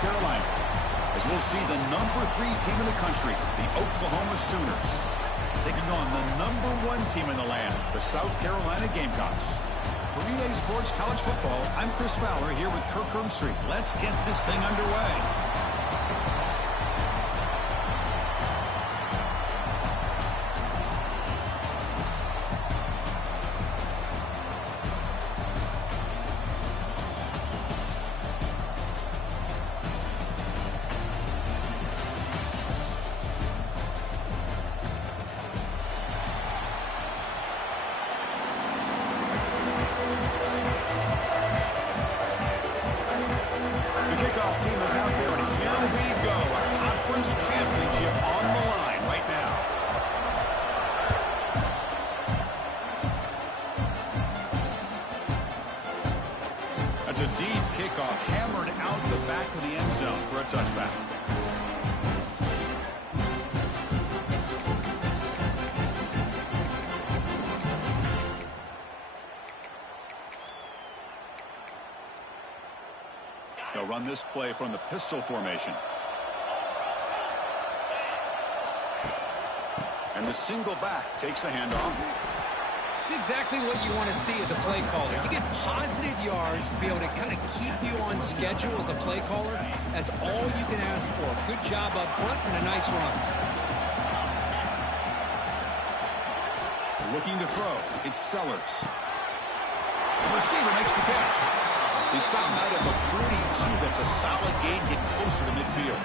Carolina, as we'll see the #3 team in the country, the Oklahoma Sooners, taking on the #1 team in the land, the South Carolina Gamecocks. For EA Sports College Football, I'm Chris Fowler here with Kirk Herbstreit. Let's get this thing underway. That's a deep kickoff, hammered out the back of the end zone for a touchback. They'll run this play from the pistol formation. And the single back takes the handoff. It's exactly what you want to see as a play caller. You get positive yards to be able to kind of keep you on schedule as a play caller. That's all you can ask for. Good job up front and a nice run. Looking to throw. It's Sellers. The receiver makes the catch. He stopped out at the 42. That's a solid gain, getting closer to midfield.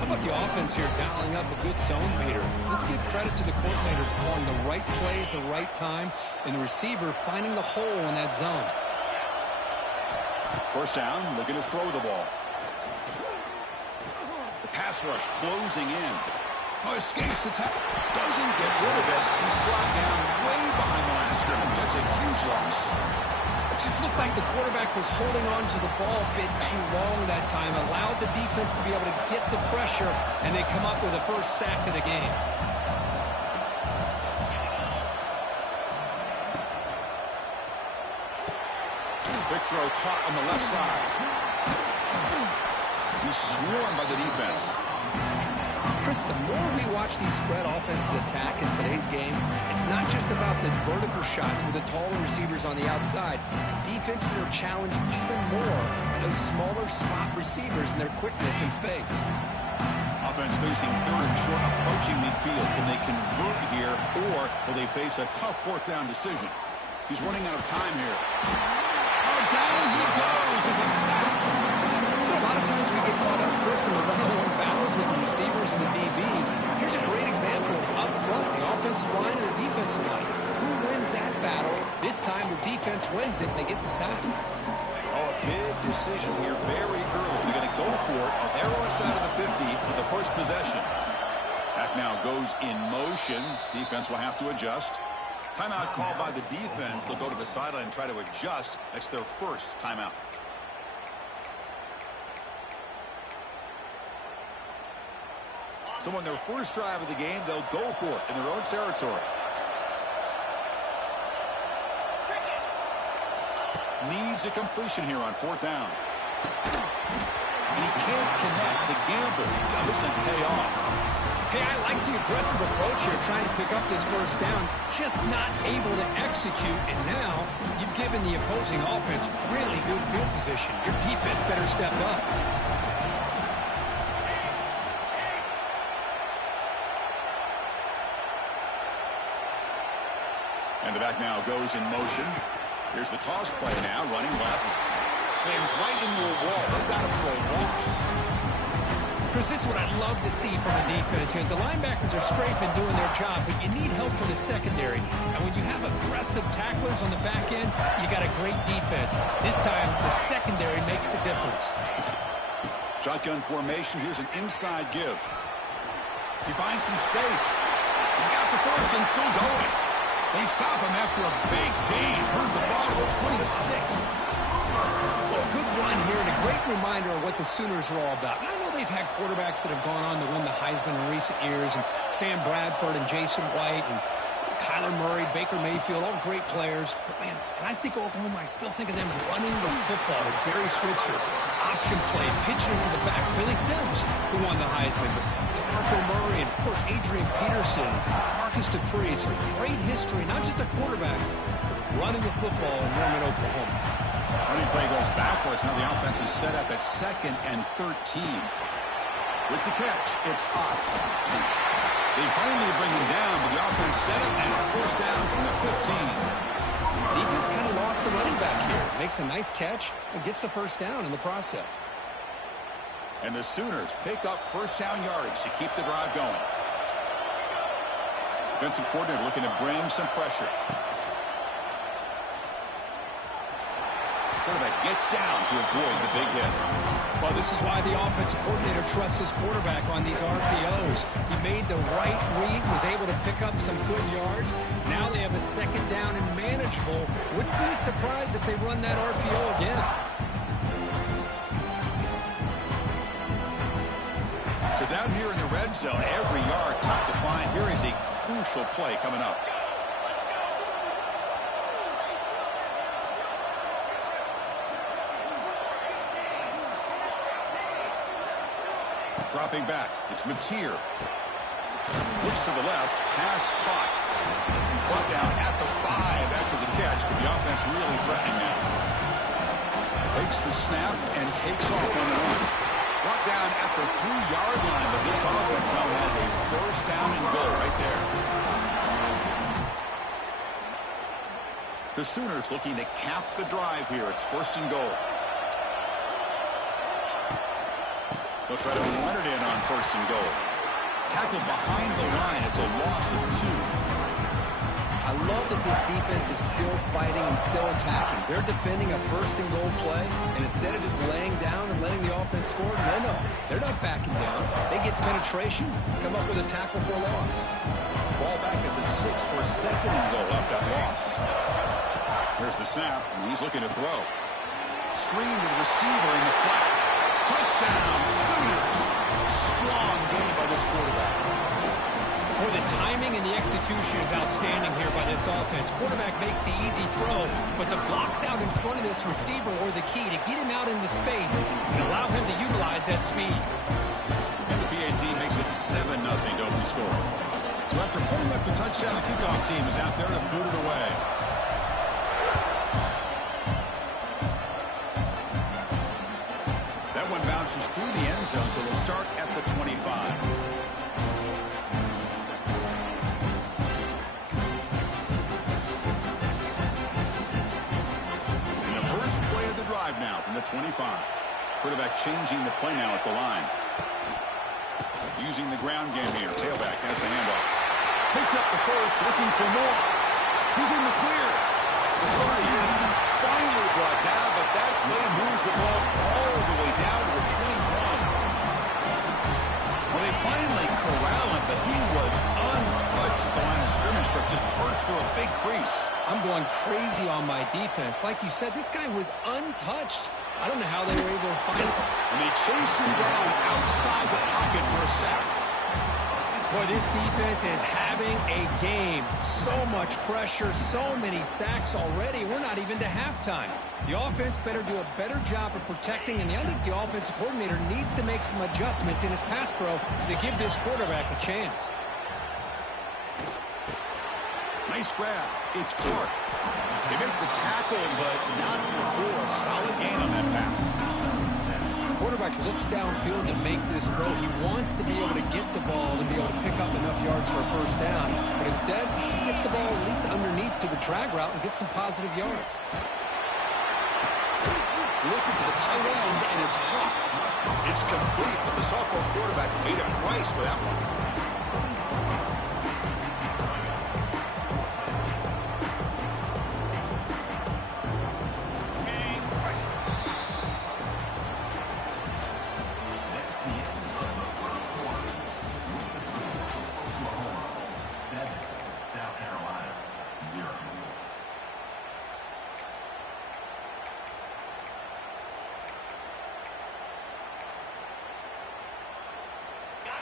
How about the offense here dialing up a good zone beater? Let's give credit to the coordinator for calling the right play at the right time and the receiver finding the hole in that zone. First down, looking to throw the ball. The pass rush closing in. Oh, escapes the tackle. Doesn't get rid of it. He's brought down way behind the line of scrimmage. That's a huge loss. It just looked like the quarterback was holding on to the ball a bit too long that time, allowed the defense to be able to get the pressure, and they come up with the first sack of the game. Big throw caught on the left side. He's swarmed by the defense. Chris, the more we watch these spread offenses attack in today's game, it's not just about the vertical shots with the taller receivers on the outside. Defenses are challenged even more by those smaller slot receivers and their quickness in space. Offense facing third and short, approaching midfield. Can they convert here, or will they face a tough fourth down decision? He's running out of time here. Oh, down he goes. It's a sack. A lot of times we get caught up, Chris, in the one-on-one battles with the receivers and the DBs. Here's a great example of up front, the offensive line and the defensive line. Who wins that battle? This time the defense wins it, and they get the sack. Oh, a big decision here very early. They're going to go for it. They're on the side of the 50 with the first possession. Back now goes in motion. Defense will have to adjust. Timeout called by the defense. They'll go to the sideline and try to adjust. That's their first timeout. So on their first drive of the game, they'll go for it in their own territory. Needs a completion here on fourth down. And he can't connect. The gamble doesn't pay off. Hey, I like the aggressive approach here, trying to pick up this first down, just not able to execute. And now you've given the opposing offense really good field position. Your defense better step up. And the back now goes in motion. Here's the toss play now, running left. Sends right into a wall. They've got him for a loss. Chris, this is what I'd love to see from a defense, because the linebackers are scraping, doing their job, but you need help from the secondary. And when you have aggressive tacklers on the back end, you got a great defense. This time, the secondary makes the difference. Shotgun formation. Here's an inside give. He finds some space. He's got the first and still going. They stop him after a big gain. Move the ball to 26. Well, good run here and a great reminder of what the Sooners are all about. And I know they've had quarterbacks that have gone on to win the Heisman in recent years, and Sam Bradford and Jason White and Kyler Murray, Baker Mayfield, all great players. But, man, when I think Oklahoma, I still think of them running the football with Barry Switzer, option play, pitching it to the backs. Billy Sims, who won the Heisman. DeMarco Murray and, of course, Adrian Peterson, Marcus Dupree. Some great history, not just of quarterbacks, but running the football in Norman, Oklahoma. Running play goes backwards. Now the offense is set up at 2nd and 13. With the catch, it's Ott. They finally bring him down, but the offense set up and 1st down from the 15. Defense kind of lost the running back here. Makes a nice catch and gets the 1st down in the process. And the Sooners pick up 1st down yardage to keep the drive going. Defensive coordinator looking to bring some pressure. Quarterback gets down to avoid the big hit. Well, this is why the offensive coordinator trusts his quarterback on these RPOs. He made the right read, was able to pick up some good yards. Now they have a 2nd down and manageable. Wouldn't be surprised if they run that RPO again. So down here in the red zone, every yard tough to find. Here is a crucial play coming up. Dropping back, it's Mateer. Looks to the left, pass caught. Brought down at the 5 after the catch. The offense really threatening now. Takes the snap and takes off on the run. Brought down at the 3-yard line, but this offense now has a 1st down and goal right there. The Sooners looking to cap the drive here. It's 1st and goal. They'll try to run it in on 1st and goal. Tackled behind the line. It's a loss of 2. I love that this defense is still fighting and still attacking. They're defending a 1st and goal play, and instead of just laying down and letting the offense score, no. They're not backing down. They get penetration, come up with a tackle for a loss. Ball back at the 6 for 2nd and goal after that loss. Here's the snap, and he's looking to throw. Screen to the receiver in the flat. Touchdown, Sooners. Strong game by this quarterback. Boy, the timing and the execution is outstanding here by this offense. Quarterback makes the easy throw, but the blocks out in front of this receiver were the key to get him out into space and allow him to utilize that speed. And the PAT makes it 7-0 to open score. So after putting up the touchdown, the kickoff team is out there to boot it away. Bounces through the end zone, so they'll start at the 25. In the first play of the drive now from the 25. Quarterback changing the play now at the line. Using the ground game here. Tailback has the handoff. Picks up the 1st, looking for more. He's in the clear. The 30 finally brought down, but that play moves the ball all the way down to the 21. Well, they finally corral him, but he was untouched at the line of scrimmage. Just burst through a big crease. I'm going crazy on my defense. Like you said, this guy was untouched. I don't know how they were able to find him. And they chase him down outside the pocket for a sack. Boy, this defense is having a game. So much pressure, so many sacks already. We're not even to halftime. The offense better do a better job of protecting, and I think the offensive coordinator needs to make some adjustments in his pass pro to give this quarterback a chance. Nice grab. It's Clark. They make the tackle, but not before a solid gain on that pass. Quarterback looks downfield to make this throw. He wants to be able to get the ball to be able to pick up enough yards for a 1st down. But instead, he gets the ball at least underneath to the drag route and gets some positive yards. Looking for the tight end, and it's caught. It's complete, but the sophomore quarterback paid a price for that one.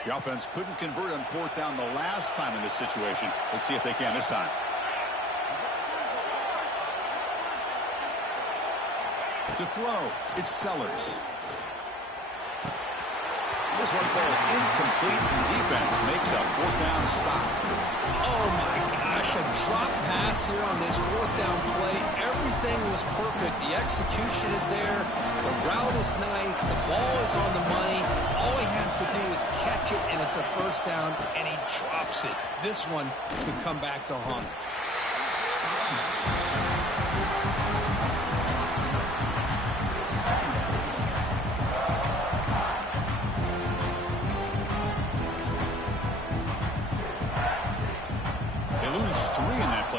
The offense couldn't convert on 4th down the last time in this situation. Let's see if they can this time. To throw, it's Sellers. This one falls incomplete, and the defense makes a fourth down stop. Oh, my gosh, a drop pass here on this fourth down play. Everything was perfect. The execution is there. The route is nice. The ball is on the money. All he has to do is catch it, and it's a first down, and he drops it. This one could come back to haunt him.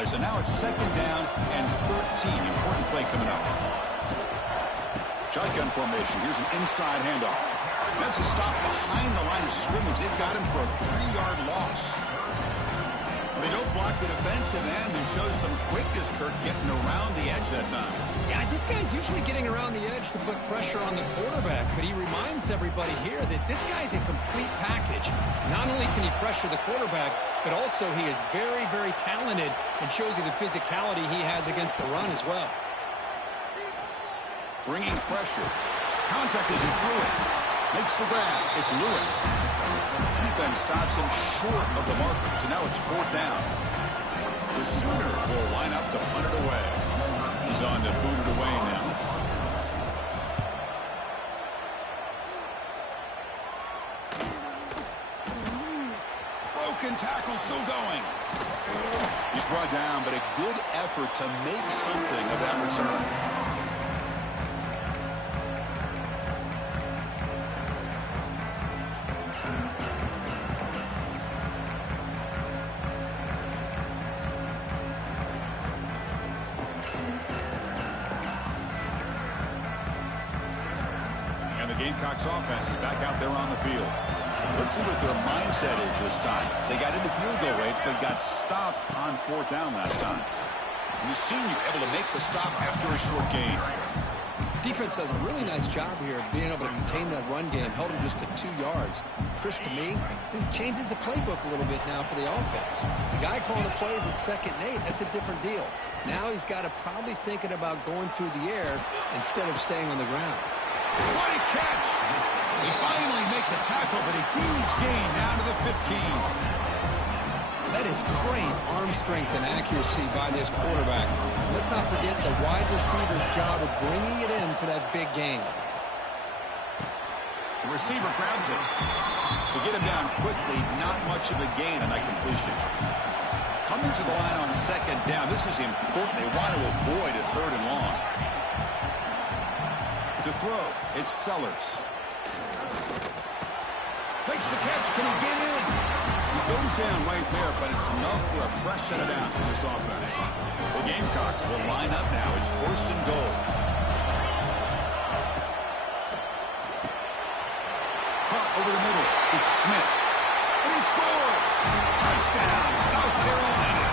So now it's second down and 13. Important play coming up. Shotgun formation. Here's an inside handoff. That's a stop behind the line of scrimmage. They've got him for a 3-yard loss. They don't block the defensive end and show some quickness, Kirk, getting around the edge that time. Yeah, this guy's usually getting around the edge to put pressure on the quarterback, but he reminds everybody here that this guy's a complete package. Not only can he pressure the quarterback, but also he is very, very talented and shows you the physicality he has against the run as well. Bringing pressure. Contact as he threw it. Makes the grab. It's Lewis. Defense stops him short of the markers, and now it's fourth down. The Sooners will line up to punt it away. He's on to boot it away now. Broken tackle still going. He's brought down, but a good effort to make something of that return. Gamecocks offense is back out there on the field. Let's see what their mindset is this time. They got into field goal range, but got stopped on fourth down last time. And the senior able to make the stop after a short gain. Defense does a really nice job here of being able to contain that run game, held him just to 2 yards. Chris, to me, this changes the playbook a little bit now for the offense. The guy calling the plays at 2nd and 8, that's a different deal. Now he's got to probably thinking about going through the air instead of staying on the ground. What a catch! They finally make the tackle, but a huge gain down to the 15. That is great arm strength and accuracy by this quarterback. Let's not forget the wide receiver's job of bringing it in for that big gain. The receiver grabs it. They get him down quickly, not much of a gain on that completion. Coming to the line on second down, this is important. They want to avoid a 3rd and long. To throw, it's Sellers. Makes the catch. Can he get in? He goes down right there, but it's enough for a fresh set of downs for this offense. The Gamecocks will line up now. It's 1st and goal. Caught over the middle. It's Smith. And he scores! Touchdown, South Carolina.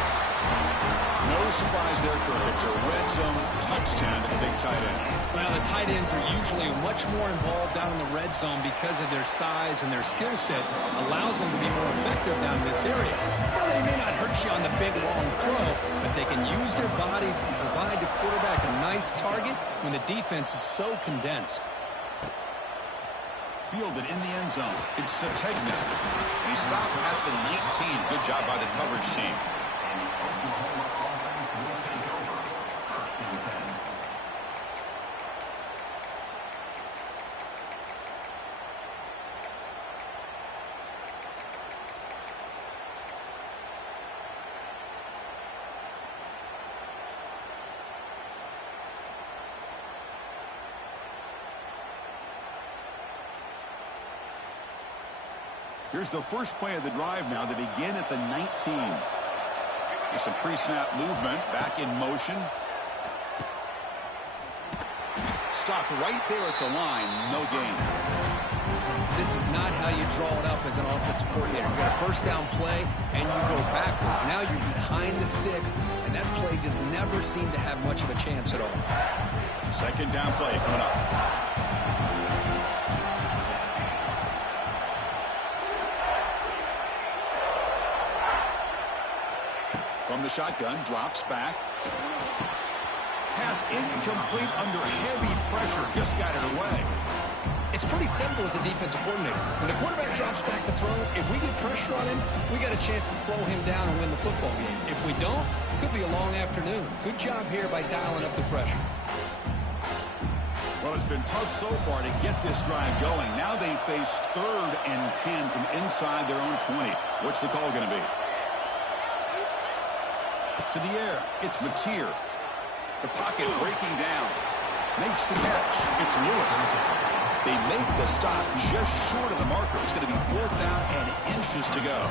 No surprise there, Kirk. It's a red zone touchdown to the big tight end. Well, the tight ends are usually much more involved down in the red zone because of their size and their skill set allows them to be more effective down in this area. Well, they may not hurt you on the big, long throw, but they can use their bodies to provide the quarterback a nice target when the defense is so condensed. Fielded in the end zone. It's Sategna. He stopped at the 19. Good job by the coverage team. Here's the first play of the drive now. They begin at the 19. There's some pre-snap movement. Back in motion. Stopped right there at the line. No gain. This is not how you draw it up as an offensive coordinator. You got a first down play, and you go backwards. Now you're behind the sticks, and that play just never seemed to have much of a chance at all. Second down play coming up. From the shotgun, drops back. Pass incomplete under heavy pressure, just got it away. It's pretty simple as a defensive coordinator. When the quarterback drops back to throw, if we get pressure on him, we got a chance to slow him down and win the football game. If we don't, it could be a long afternoon. Good job here by dialing up the pressure. Well, it's been tough so far to get this drive going. Now they face 3rd and 10 from inside their own 20. What's the call going to be? To the air, it's Mateer. The pocket breaking down. Makes the catch. It's Lewis. They make the stop just short of the marker. It's going to be 4th down and inches to go.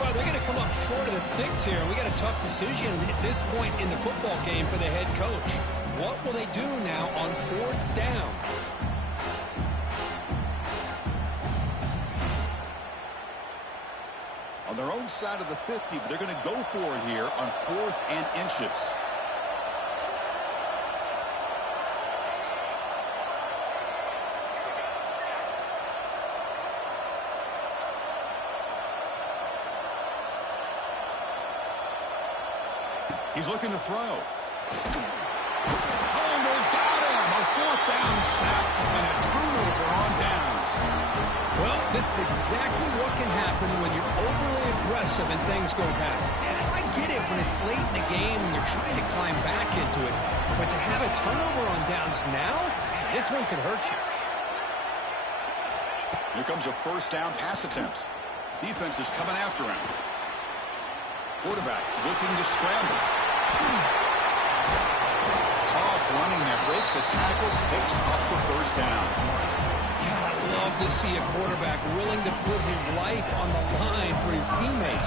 Well, they're going to come up short of the sticks here. We got a tough decision at this point in the football game for the head coach. What will they do now on 4th down? On their own side of the 50, but they're going to go for it here on 4th and inches. He's looking to throw. Oh, they've got him. A 4th down sack and a turnover on downs. Well, this is exactly what can happen when you're overly aggressive and things go bad. And I get it when it's late in the game and you're trying to climb back into it. But to have a turnover on downs now, man, this one could hurt you. Here comes a 1st down pass attempt. Defense is coming after him. Quarterback looking to scramble. Tough running that breaks a tackle, picks up the 1st down. God, I'd love to see a quarterback willing to put his life on the line for his teammates.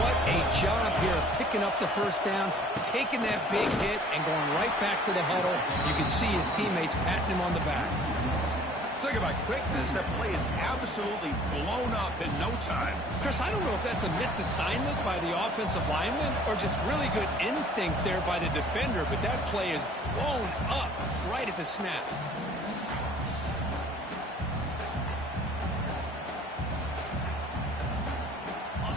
What a job here, picking up the 1st down, taking that big hit, and going right back to the huddle. You can see his teammates patting him on the back. Talk about quickness. That play is absolutely blown up in no time. Chris, I don't know if that's a misassignment by the offensive lineman or just really good instincts there by the defender, but that play is blown up right at the snap.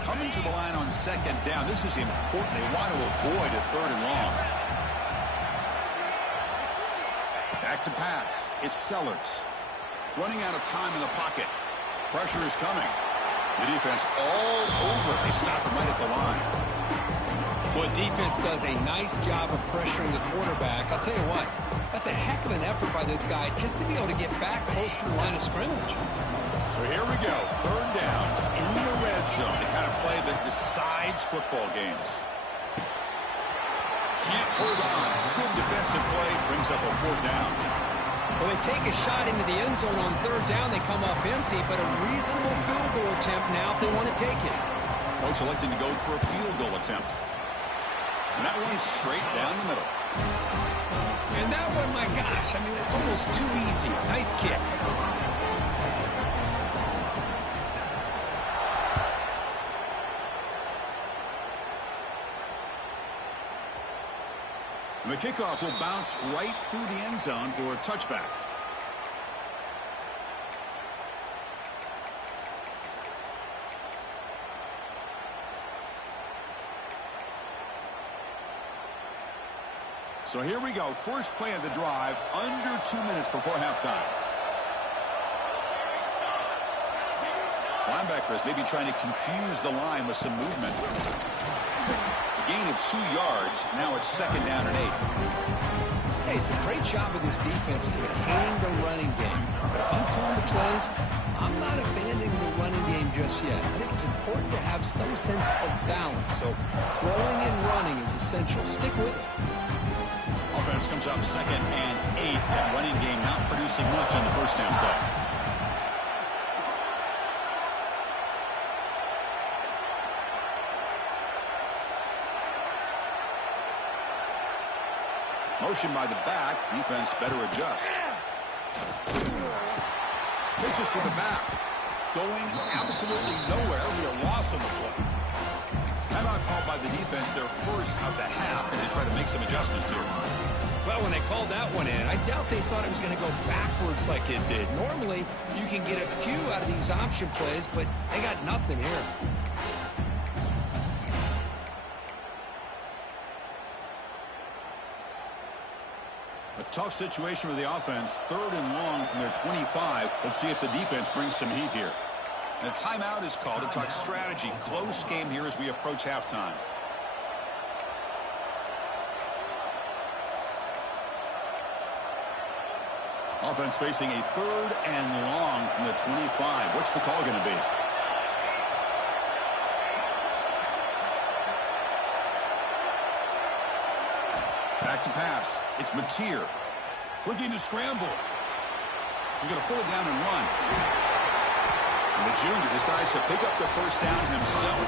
Coming to the line on 2nd down. This is important. They want to avoid a 3rd and long. Back to pass. It's Sellers. Running out of time in the pocket. Pressure is coming. The defense all over. They stop him right at the line. Well, defense does a nice job of pressuring the quarterback. I'll tell you what, that's a heck of an effort by this guy just to be able to get back close to the line of scrimmage. So here we go. 3rd down in the red zone. The kind of play that decides football games. Can't hold on. Good defensive play. Brings up a 4th down. Well, they take a shot into the end zone on 3rd down. They come up empty, but a reasonable field goal attempt now if they want to take it. Coach electing to go for a field goal attempt. And that one's straight down the middle. And that one, my gosh, I mean, it's almost too easy. Nice kick. And the kickoff will bounce right through the end zone for a touchback. So here we go. First play of the drive, under 2 minutes before halftime. Linebackers maybe trying to confuse the line with some movement. Gain of 2 yards. Now it's 2nd down and 8. Hey, it's a great job of this defense containing the running game. But if I'm calling the plays, I'm not abandoning the running game just yet. I think it's important to have some sense of balance. So throwing and running is essential. Stick with it. Offense comes up 2nd and 8. That running game not producing much on the 1st down play. Motion by the back. Defense better adjust. Pitches to the back. Going absolutely nowhere. We are lost on the play. Timeout called by the defense, their first of the half, as they try to make some adjustments here. Well, when they called that one in, I doubt they thought it was going to go backwards like it did. Normally, you can get a few out of these option plays, but they got nothing here. A tough situation for the offense. 3rd and long from their 25. Let's see if the defense brings some heat here. And a timeout is called to talk strategy. Close game here as we approach halftime. Offense facing a 3rd and long from the 25. What's the call going to be? Back to pass. It's Mateer. Looking to scramble. He's going to pull it down and run. And the junior decides to pick up the first down himself.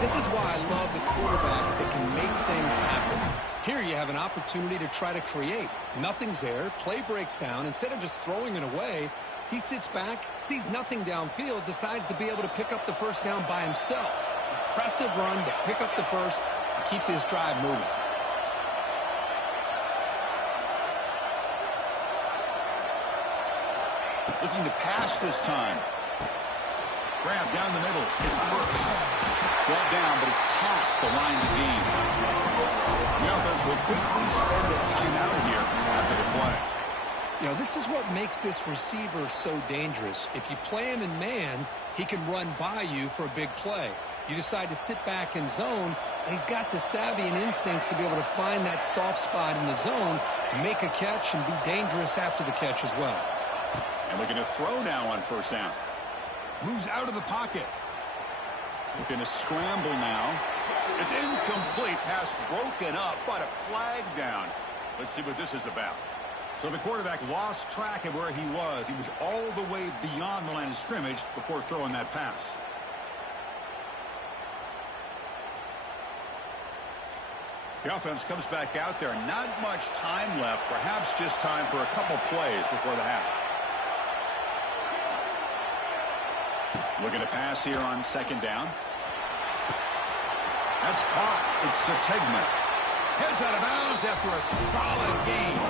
This is why I love the quarterbacks that can make things happen. Here you have an opportunity to try to create. Nothing's there. Play breaks down. Instead of just throwing it away, he sits back, sees nothing downfield, decides to be able to pick up the first down by himself. Impressive run to pick up the first and keep this drive moving. Looking to pass this time. Grab down the middle. It's Brooks. Brought down, but it's past the line to gain. The offense will quickly spend a timeout here after the play. You know, this is what makes this receiver so dangerous. If you play him in man, he can run by you for a big play. You decide to sit back in zone, and he's got the savvy and instincts to be able to find that soft spot in the zone, make a catch, and be dangerous after the catch as well. And looking to throw now on first down. Moves out of the pocket. Looking to scramble now. It's incomplete. Pass broken up, but a flag down. Let's see what this is about. So the quarterback lost track of where he was. He was all the way beyond the line of scrimmage before throwing that pass. The offense comes back out there. Not much time left. Perhaps just time for a couple plays before the half. Looking to pass here on second down. That's caught. It's Sategna. Heads out of bounds after a solid gain.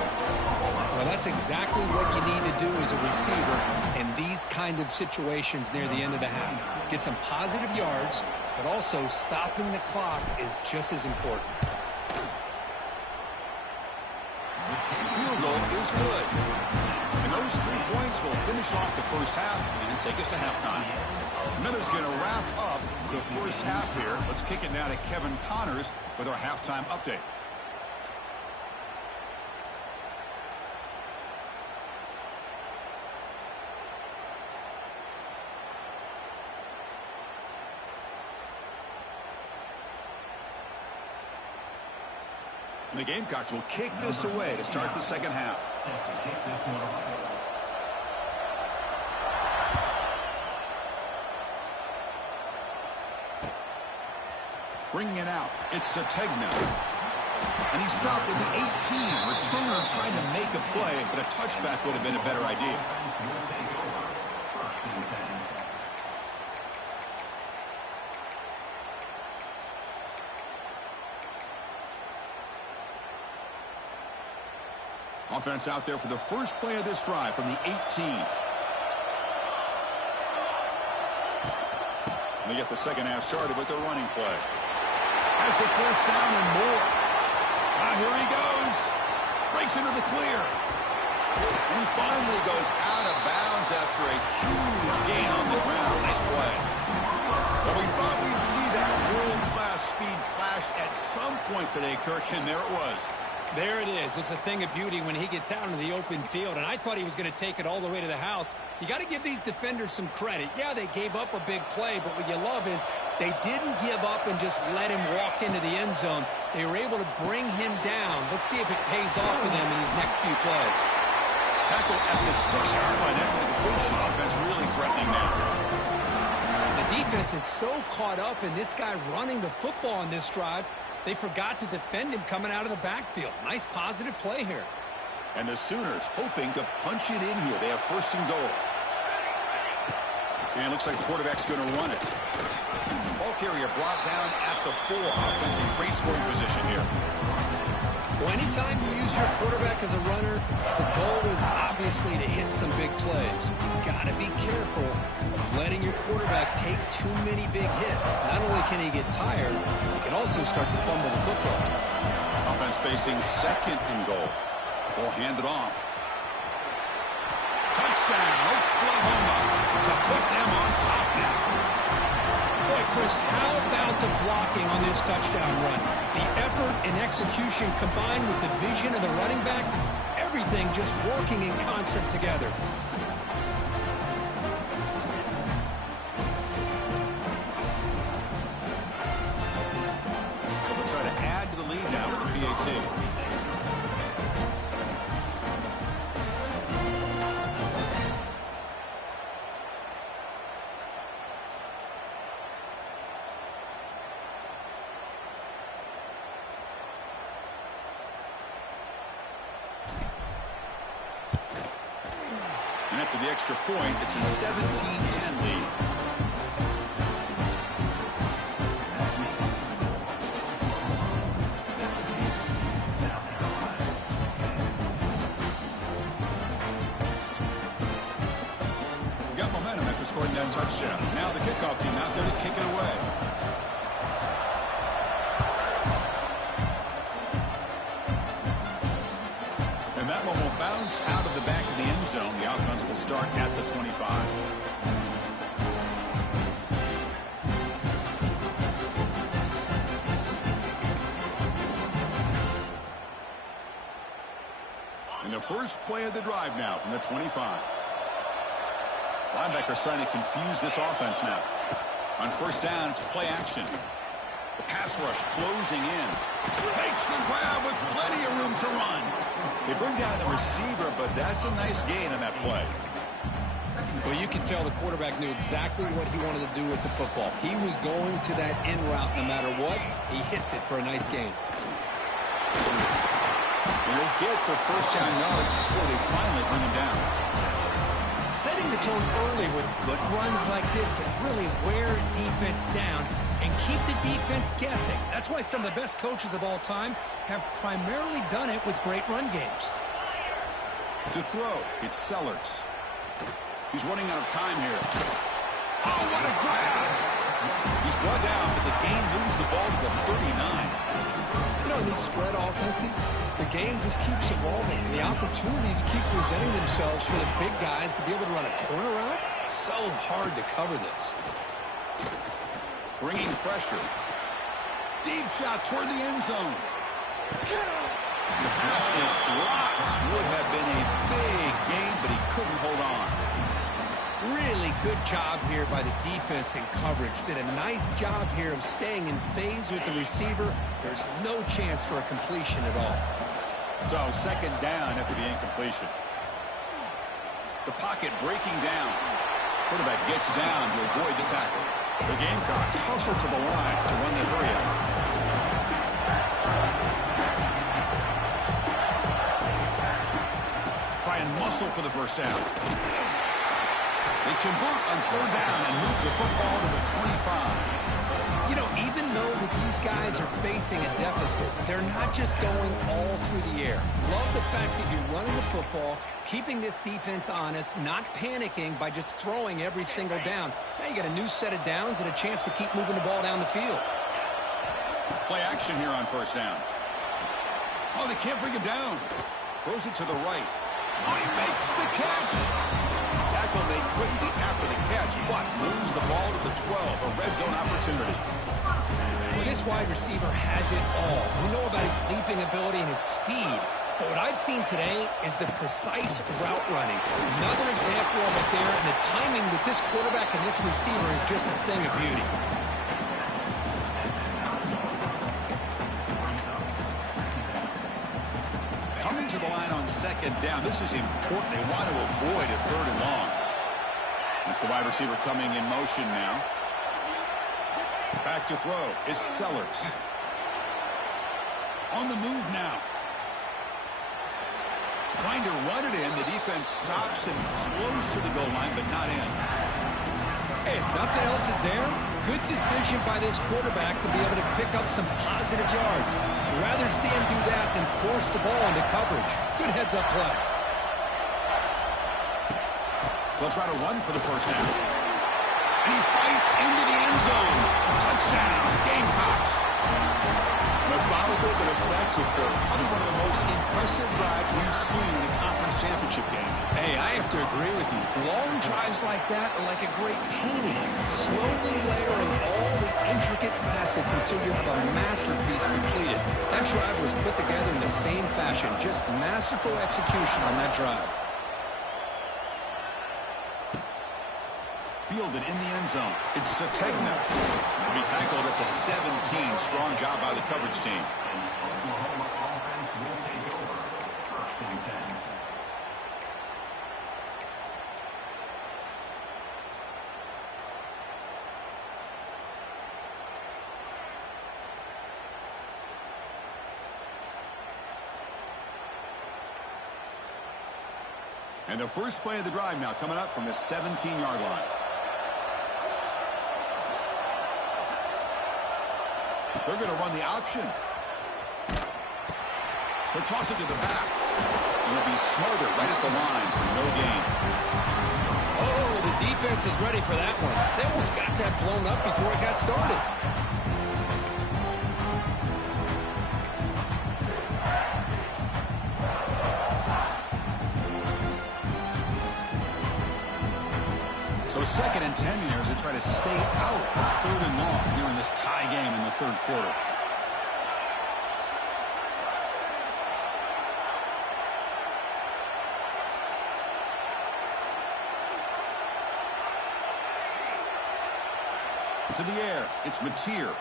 Well, that's exactly what you need to do as a receiver in these kind of situations near the end of the half. Get some positive yards, but also stopping the clock is just as important. The field goal is good. And those 3 points will finish off the first half and take us to halftime. Miller's going to wrap up the first half here. Let's kick it now to Kevin Connors with our halftime update. And the Gamecocks will kick this away to start the second half. Bringing it out, it's Sategna. And he stopped at the 18. Returner trying to make a play, but a touchback would have been a better idea. Offense out there for the first play of this drive from the 18. And they get the second half started with the running play. Has the first down and more. Here he goes. Breaks into the clear. And he finally goes out of bounds after a huge gain on the ground. Nice play. Well, we thought we'd see that world-class speed flash at some point today, Kirk, and there it was. There it is. It's a thing of beauty when he gets out into the open field, and I thought he was going to take it all the way to the house. You got to give these defenders some credit. Yeah, they gave up a big play, but what you love is they didn't give up and just let him walk into the end zone. They were able to bring him down. Let's see if it pays off for them in these next few plays. Tackle at the 6-yard line after the completion. Offense really threatening now. The defense is so caught up in this guy running the football on this drive, they forgot to defend him coming out of the backfield. Nice positive play here. And the Sooners hoping to punch it in here. They have first and goal. And it looks like the quarterback's going to run it. Ball carrier brought down at the 4. Offense in great scoring position here. Well, anytime you use your quarterback as a runner, the goal is obviously to hit some big plays. You've got to be careful of letting your quarterback take too many big hits. Not only can he get tired, he can also start to fumble the football. Offense facing second and goal. Will hand it off. Touchdown, Oklahoma, to put them on top now. Boy, Chris, how about the blocking on this touchdown run? The effort and execution combined with the vision of the running back, everything just working in concert together. We'll try to add to the lead now with the PAT. And after the extra point, it's a 17-10 lead. We got momentum after scoring that touchdown. Now the kickoff team out there to kick it away. And that one will bounce out of the back of the end zone. The offense will start at the 25. And the first play of the drive now from the 25. Linebackers trying to confuse this offense now. On first down, it's play action. The pass rush closing in. Makes the grab with plenty of room to run. They bring down the receiver, but that's a nice gain on that play. Well, you can tell the quarterback knew exactly what he wanted to do with the football. He was going to that in route no matter what. He hits it for a nice gain. They'll get the first down yards before they finally bring him down. Setting the tone early with good runs like this can really wear defense down and keep the defense guessing. That's why some of the best coaches of all time have primarily done it with great run games. To throw, it's Sellers. He's running out of time here. Oh, what a grab! He's brought down, but the game moves the ball to the 39. You know, in these spread offenses, the game just keeps evolving, and the opportunities keep presenting themselves for the big guys to be able to run a corner out. So hard to cover this. Bringing pressure. Deep shot toward the end zone. The pass is dropped. Would have been a big gain, but he couldn't hold on. Really good job here by the defense in coverage. Did a nice job here of staying in phase with the receiver. There's no chance for a completion at all. So second down after the incompletion. The pocket breaking down. Quarterback gets down to avoid the tackle. The Gamecocks hustle to the line to run the hurry up. Try and muscle for the first down. They convert on third down and move the football to the 25. You know, even though that these guys are facing a deficit, they're not just going all through the air. Love the fact that you're running the football, keeping this defense honest, not panicking by just throwing every single down. Now you got a new set of downs and a chance to keep moving the ball down the field. Play action here on first down. Oh, they can't bring him down. Throws it to the right. Oh, he makes the catch. Tackle made quickly after the catch, but moves the ball to the 12, a red zone opportunity. Well, this wide receiver has it all. We know about his leaping ability and his speed, but what I've seen today is the precise route running. Another example of it there, and the timing with this quarterback and this receiver is just a thing of beauty. Coming to the line on second down. This is important. They want to avoid a third and long. That's the wide receiver coming in motion now. Back to throw. It's Sellers. On the move now. Trying to run it in. The defense stops and close to the goal line, but not in. Hey, if nothing else is there, good decision by this quarterback to be able to pick up some positive yards. Rather see him do that than force the ball into coverage. Good heads-up play. They'll try to run for the first down. And he fights into the end zone. Touchdown, Gamecocks. Methodical but effective for probably one of the most impressive drives we've seen in the conference championship game. Hey, I have to agree with you. Long drives like that are like a great painting, slowly layering all the intricate facets until you have a masterpiece completed. That drive was put together in the same fashion, just masterful execution on that drive. Fielded in the end zone. It's Sategna. He'll be tackled at the 17. Strong job by the coverage team. And the first play of the drive now coming up from the 17-yard line. They're going to run the option. He'll toss it to the back. And he'll be smothered right at the line for no gain. Oh, the defense is ready for that one. They almost got that blown up before it got started. So 2nd and 10 here as they try to stay out of 3rd and long here in this tie game in the 3rd quarter. To the air, it's Mateer.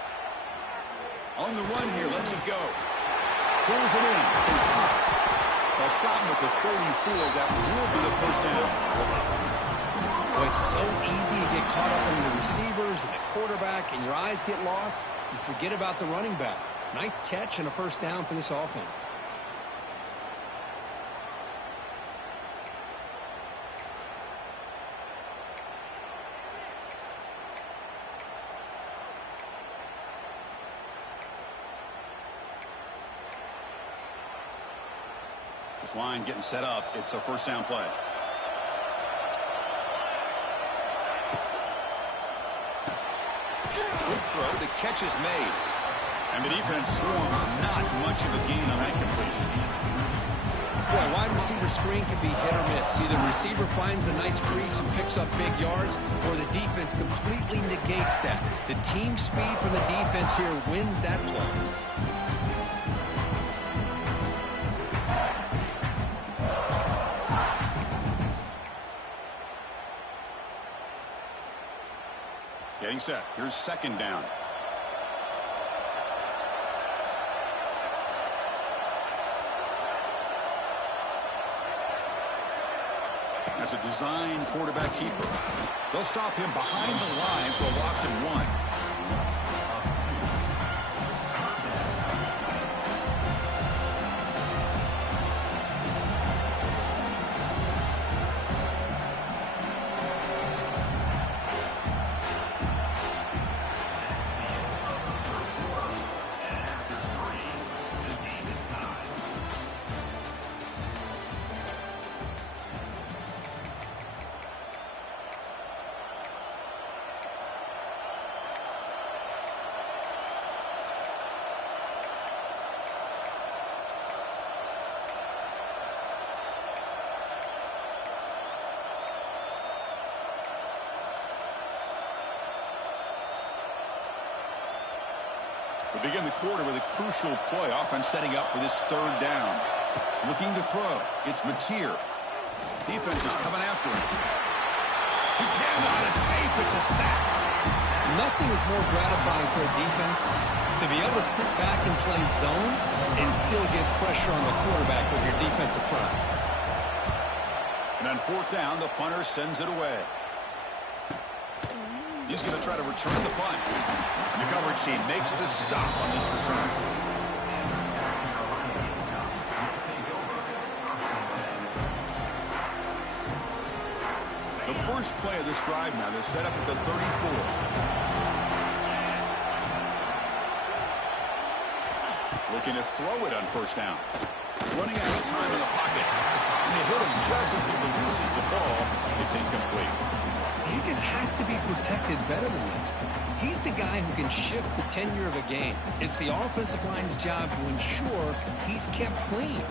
On the run here, lets it go. Pulls it in, it's caught. They'll stop him at the 34. That will be the first down. Oh, it's so easy to get caught up in the receivers and the quarterback, and your eyes get lost. You forget about the running back. Nice catch and a first down for this offense. This line getting set up. It's a first down play. Good throw. The catch is made. And the defense swarms. Not much of a gain on that completion. Boy, wide receiver screen can be hit or miss. Either the receiver finds a nice crease and picks up big yards, or the defense completely negates that. The team speed from the defense here wins that play. Getting set. Here's 2nd down. That's a design quarterback keeper. They'll stop him behind the line for a loss of 1. We begin the quarter with a crucial play. Offense setting up for this 3rd down. Looking to throw. It's Mateer. Defense is coming after him. He cannot escape. It's a sack. Nothing is more gratifying for a defense to be able to sit back and play zone and still get pressure on the quarterback with your defensive front. And on 4th down, the punter sends it away. He's going to try to return the punt. And the coverage team makes the stop on this return. The first play of this drive now, they're set up at the 34. Looking to throw it on 1st down. Running out of time in the pocket. And they hit him just as he releases the ball. It's incomplete. He just has to be protected better than that. He's the guy who can shift the tenure of a game. It's the offensive line's job to ensure he's kept clean.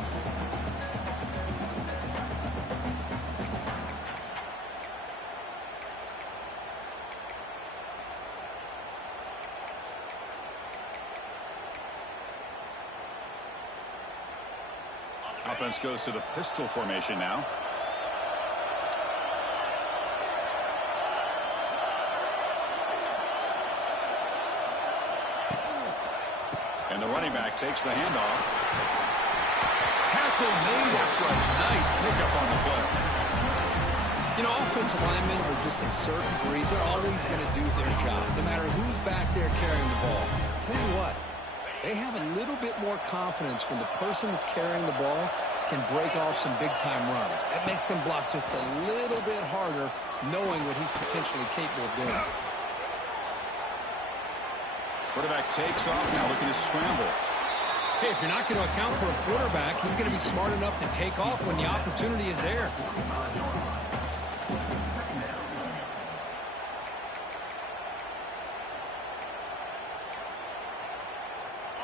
Offense goes to the pistol formation now. And the running back takes the handoff. Tackle made after a nice pickup on the play. You know, offensive linemen are just a certain breed. They're always going to do their job, no matter who's back there carrying the ball. I'll tell you what, they have a little bit more confidence when the person that's carrying the ball can break off some big-time runs. That makes them block just a little bit harder, knowing what he's potentially capable of doing. Quarterback takes off, now looking to scramble. Hey, if you're not going to account for a quarterback, he's going to be smart enough to take off when the opportunity is there.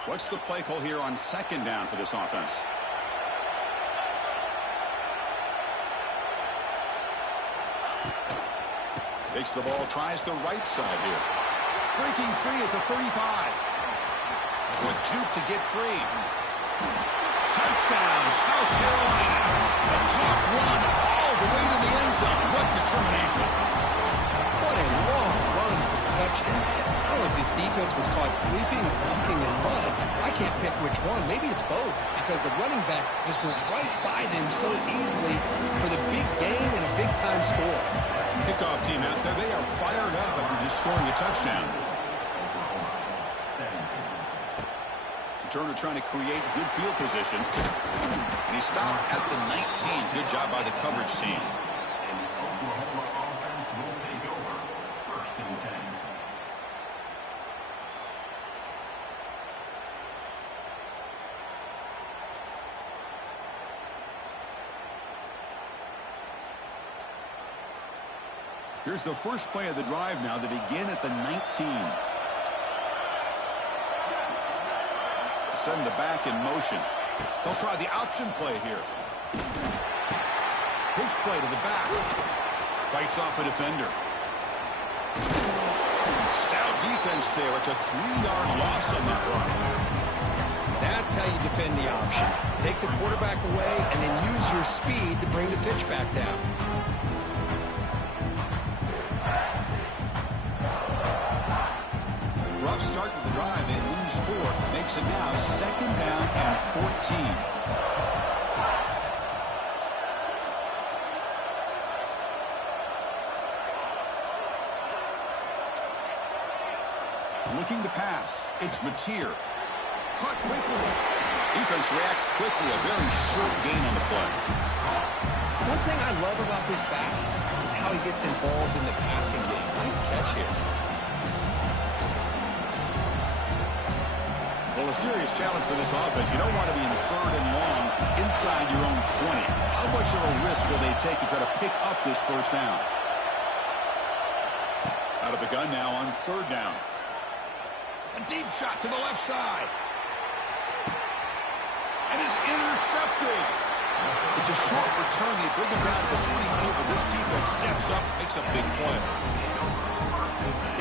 What's the play call here on second down for this offense? Takes the ball, tries the right side here. Breaking free at the 35. Quick juke to get free. Touchdown, South Carolina. A tough run all the way to the end zone. What determination. What a long run for the touchdown. I don't know if this defense was caught sleeping or walking in mud. I can't pick which one. Maybe it's both, because the running back just went right by them so easily for the big game and a big-time score. Kickoff team out there. They are fired up after just scoring a touchdown. Turner trying to create good field position. And he stopped at the 19. Good job by the coverage team. Here's the first play of the drive now. They begin at the 19. Send the back in motion. They'll try the option play here. Push play to the back. Fights off a defender. Stout defense there. It's a 3-yard loss on that run. That's how you defend the option. Take the quarterback away and then use your speed to bring the pitch back down. Rough start to the drive. They lose 4. Makes it now second down and 14. Looking to pass. It's Mateer. Caught quickly. Defense reacts quickly. A very short gain on the play. One thing I love about this back is how he gets involved in the passing game. Nice catch here. Well, a serious challenge for this offense. You don't want to be in third and long inside your own 20. How much of a risk will they take to try to pick up this first down? Out of the gun now on third down. A deep shot to the left side. And is intercepted. It's a short return. They bring him down to the 22, but this defense steps up, makes a big play.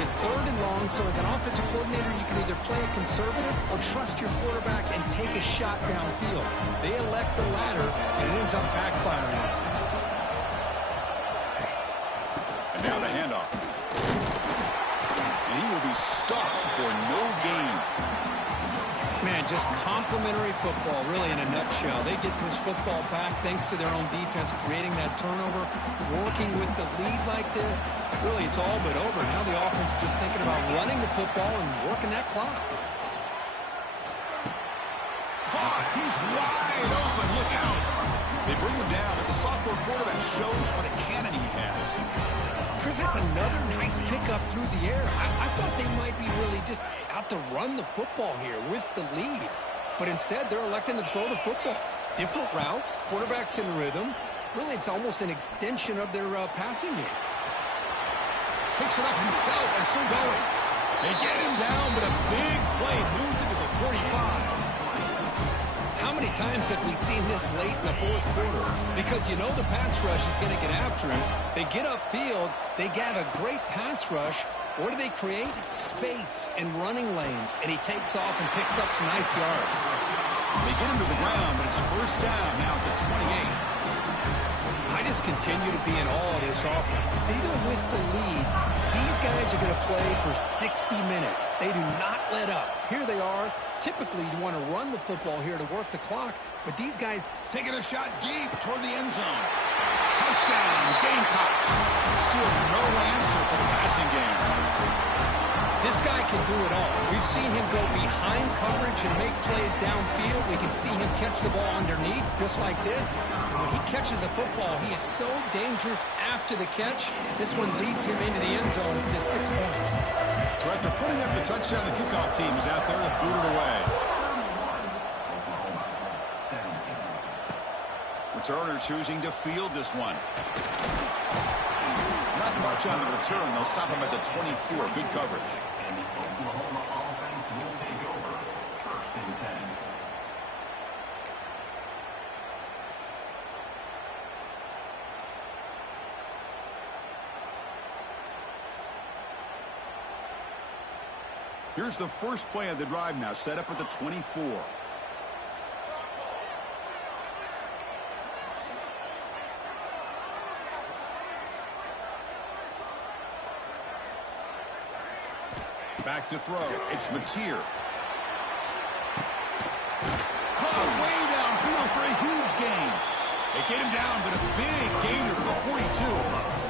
It's third and long, so as an offensive coordinator, you can either play it conservative or trust your quarterback and take a shot downfield. They elect the latter, and it ends up backfiring. And now the handoff. And he will be stuffed for no gain. Man, just complimentary football, really, in a nutshell. They get this football back thanks to their own defense, creating that turnover, working with the lead like this. Really, it's all but over. Now the offense is just thinking about running the football and working that clock. Caught. He's wide open. Look out. They bring him down, but the sophomore quarterback shows what a cannon he has. Chris, that's another nice pickup through the air. I thought they might be really just out to run the football here with the lead. But instead, they're electing to throw the football. Different routes, quarterbacks in rhythm. Really, it's almost an extension of their passing game. Picks it up himself and still going. They get him down, but a big play moves into the 45. How many times have we seen this late in the fourth quarter? Because you know the pass rush is going to get after him. They get upfield. They have a great pass rush. What do they create? Space and running lanes. And he takes off and picks up some nice yards. They get him to the ground, but it's first down now at the 28. I just continue to be in awe of this offense. Even with the lead, these guys are going to play for 60 minutes. They do not let up. Here they are. Typically, you want to run the football here to work the clock, but these guys taking a shot deep toward the end zone. Touchdown, Gamecocks. Still no answer for the passing game. This guy can do it all. We've seen him go behind coverage and make plays downfield. We can see him catch the ball underneath, just like this. And when he catches a football, he is so dangerous after the catch. This one leads him into the end zone for the 6 points. So after putting up the touchdown, the kickoff team is out there to boot it away. Returner choosing to field this one. Not much on the return. They'll stop him at the 24. Good coverage. Here's the first play of the drive now, set up at the 24. Back to throw. It's Mateer. Caught way downfield for a huge gain. They get him down, but a big gainer to the 42.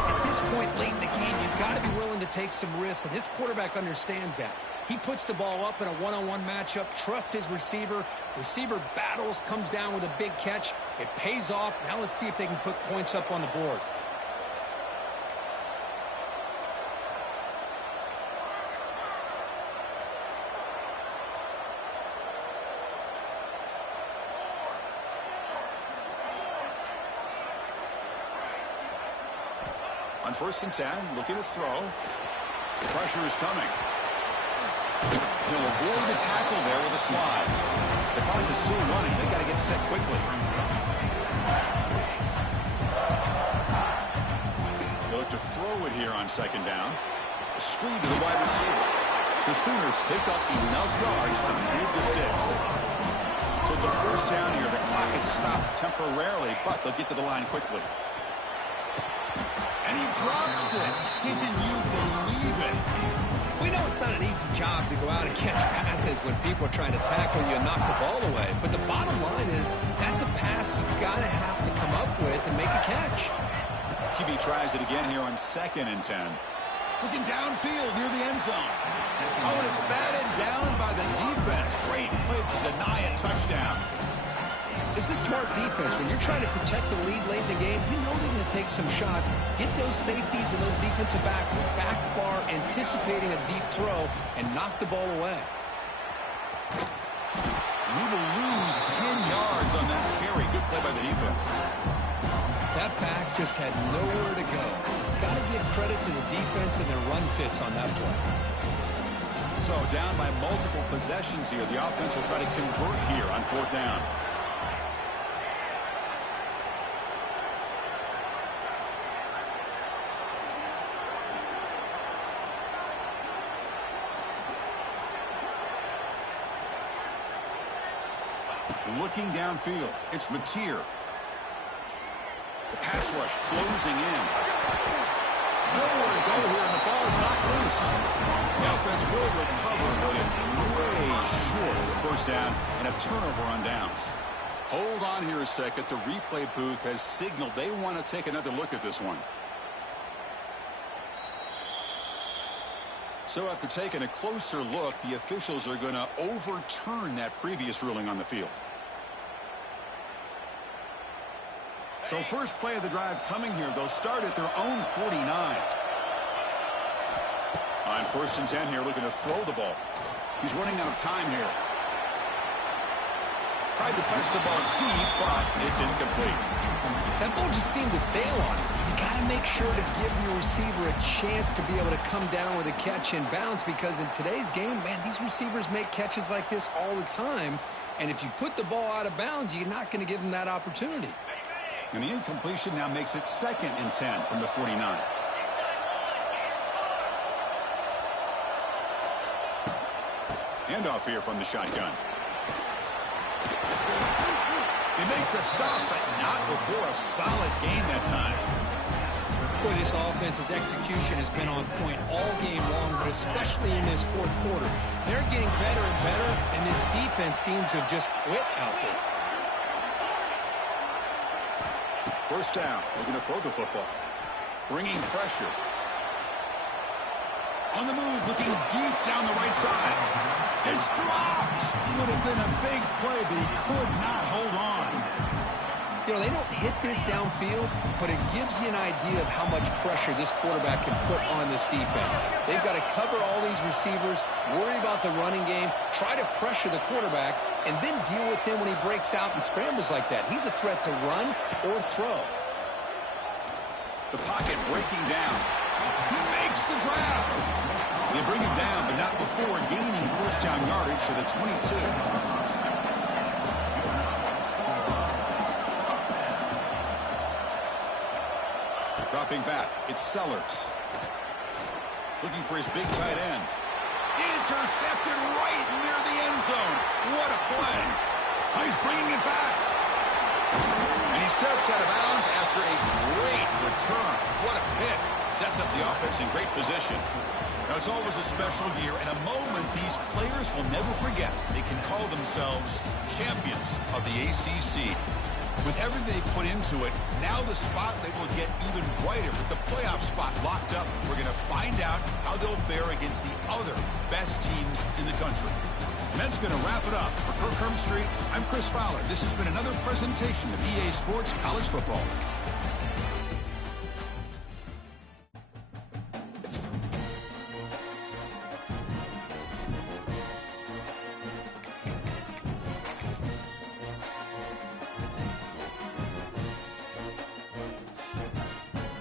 At this point late in the game, you've got to be willing to take some risks, and this quarterback understands that. He puts the ball up in a one-on-one matchup, trusts his receiver. Receiver battles, comes down with a big catch. It pays off. Now let's see if they can put points up on the board. On 1st and 10, looking to throw. Pressure is coming. He'll avoid the tackle there with a slide. The clock is still running. They've got to get set quickly. They look to throw it here on 2nd down. A screen to the wide receiver. The Sooners pick up enough yards to move the sticks. So it's a 1st down here. The clock is stopped temporarily, but they'll get to the line quickly. And he drops it. Can you believe it? We know it's not an easy job to go out and catch passes when people are trying to tackle you and knock the ball away. But the bottom line is that's a pass you've got to have to come up with and make a catch. QB tries it again here on 2nd and 10. Looking downfield near the end zone. Oh, and it's batted down by the defense. Great play to deny a touchdown. This is smart defense. When you're trying to protect the lead late in the game, you know they're going to take some shots. Get those safeties and those defensive backs back far, anticipating a deep throw, and knock the ball away. You will lose 10 yards on that carry. Good play by the defense. That back just had nowhere to go. Got to give credit to the defense and their run fits on that play. So down by multiple possessions here. The offense will try to convert here on 4th down. Looking downfield, it's Mateer. The pass rush closing in. Nowhere to go here, and the ball is knocked loose. The offense will recover, but it's way short of the 1st down and a turnover on downs. Hold on here a second. The replay booth has signaled they want to take another look at this one. So after taking a closer look, the officials are going to overturn that previous ruling on the field. So first play of the drive coming here. They'll start at their own 49. On 1st and 10 here, looking to throw the ball. He's running out of time here. Tried to press the ball deep, but it's incomplete. That ball just seemed to sail on it. You got to make sure to give your receiver a chance to be able to come down with a catch in bounds, because in today's game, man, these receivers make catches like this all the time. And if you put the ball out of bounds, you're not going to give them that opportunity. And the incompletion now makes it 2nd and 10 from the 49. Handoff here from the shotgun. They make the stop, but not before a solid gain that time. Boy, this offense's execution has been on point all game long, but especially in this fourth quarter. They're getting better and better, and this defense seems to have just quit out there. First down, looking to throw the football. Bringing pressure. On the move, looking deep down the right side. It's dropped. Would have been a big play, but he could not hold on. You know, they don't hit this downfield, but it gives you an idea of how much pressure this quarterback can put on this defense. They've got to cover all these receivers, worry about the running game, try to pressure the quarterback, and then deal with him when he breaks out and scrambles like that. He's a threat to run or throw. The pocket breaking down. He makes the grab. They bring him down, but not before gaining first down yardage to the 22. Dropping back, it's Sellers. Looking for his big tight end. Intercepted right near the end zone. What a play. He's bringing it back. And he steps out of bounds after a great return. What a pick. Sets up the offense in great position. Now, it's always a special year and a moment these players will never forget. They can call themselves champions of the ACC. With everything they put into it, now the spotlight will get even brighter. With the playoff spot locked up, we're going to find out how they'll fare against the other best teams in the country. And that's going to wrap it up. For Kirk Street, I'm Chris Fowler. This has been another presentation of EA Sports College Football.